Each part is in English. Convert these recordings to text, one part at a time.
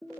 First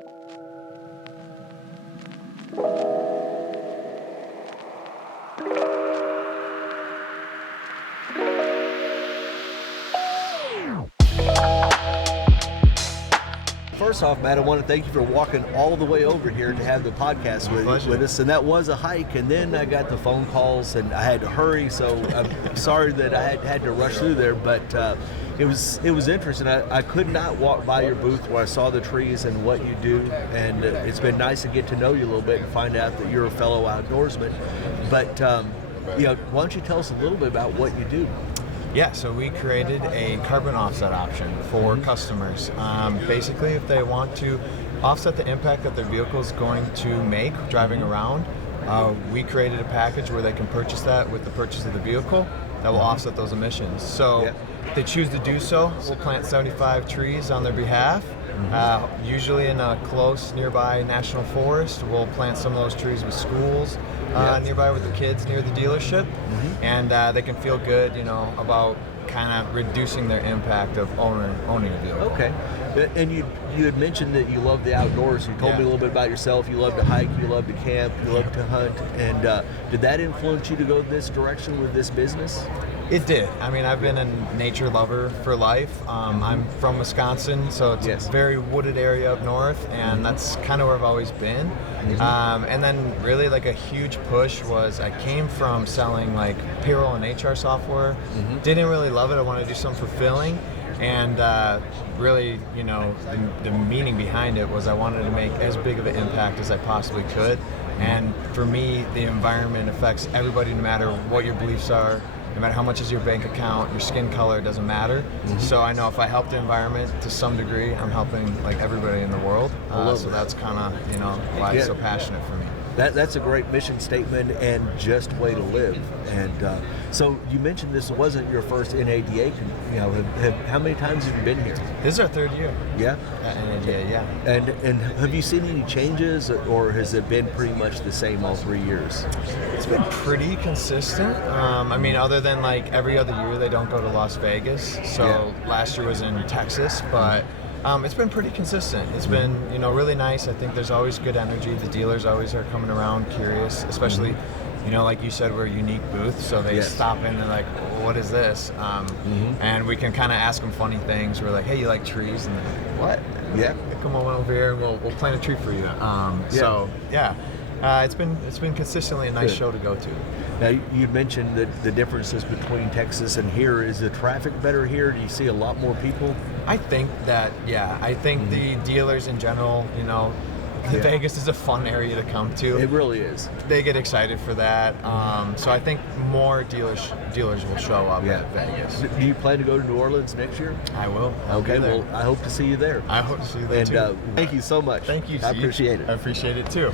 off, Matt, I want to thank you for walking all the way over here to have the podcast with us. And that was a hike. And then I got the phone calls and I had to hurry. So I'm sorry that I had to rush through there. But it was interesting. I could not walk by your booth where I saw the trees and what you do. And it's been nice to get to know you a little bit and find out that you're a fellow outdoorsman. But why don't you tell us a little bit about what you do? Yeah, so we created a carbon offset option for customers. Basically, if they want to offset the impact that their vehicle is going to make driving around, we created a package where they can purchase that with the purchase of the vehicle that will offset those emissions. So if they choose to do so, we'll plant 75 trees on their behalf. Usually in a close nearby national forest. We'll plant some of those trees with schools nearby with the kids near the dealership, and they can feel good, about kind of reducing their impact of owning a vehicle. Okay. And you had mentioned that you love the outdoors. You told me a little bit about yourself. You love to hike, you love to camp, you love to hunt. And did that influence you to go this direction with this business? It did. I mean, I've been a nature lover for life. I'm from Wisconsin, so it's a very wooded area up north, and that's kind of where I've always been. And then really like a huge push was I came from selling like payroll and HR software. Didn't really love it. I wanted to do something fulfilling. And really, the meaning behind it was I wanted to make as big of an impact as I possibly could. And for me, the environment affects everybody no matter what your beliefs are. No matter how much is your bank account, your skin color, it doesn't matter. So I know if I help the environment to some degree, I'm helping like everybody in the world. So that's kind of why it's so passionate for me. That's a great mission statement and just way to live. And so you mentioned this wasn't your first NADA. How many times have you been here? This is our third year. Yeah. At NADA, yeah. And have you seen any changes, or has it been pretty much the same all 3 years? It's been pretty consistent. I mean, other than like every other year, they don't go to Las Vegas. So last year was in Texas, but. It's been pretty consistent. It's been, really nice. I think there's always good energy. The dealers always are coming around curious, especially, like you said, we're a unique booth, so they stop in and like, well, what is this? And we can kind of ask them funny things. We're like, hey, you like trees? And they're like, what? Yeah. Come on over here and we'll plant a tree for you. It's been consistently a nice show to go to. Now, you mentioned the differences between Texas and here. Is the traffic better here? Do you see a lot more people? I think that, I think the dealers in general, Vegas is a fun area to come to. It really is. They get excited for that. So I think more dealers will show up at Vegas. Do you plan to go to New Orleans next year? I will. Okay, well, I hope to see you there. I hope to see you there too. And thank you so much. Thank you, Steve. I appreciate it. I appreciate it too.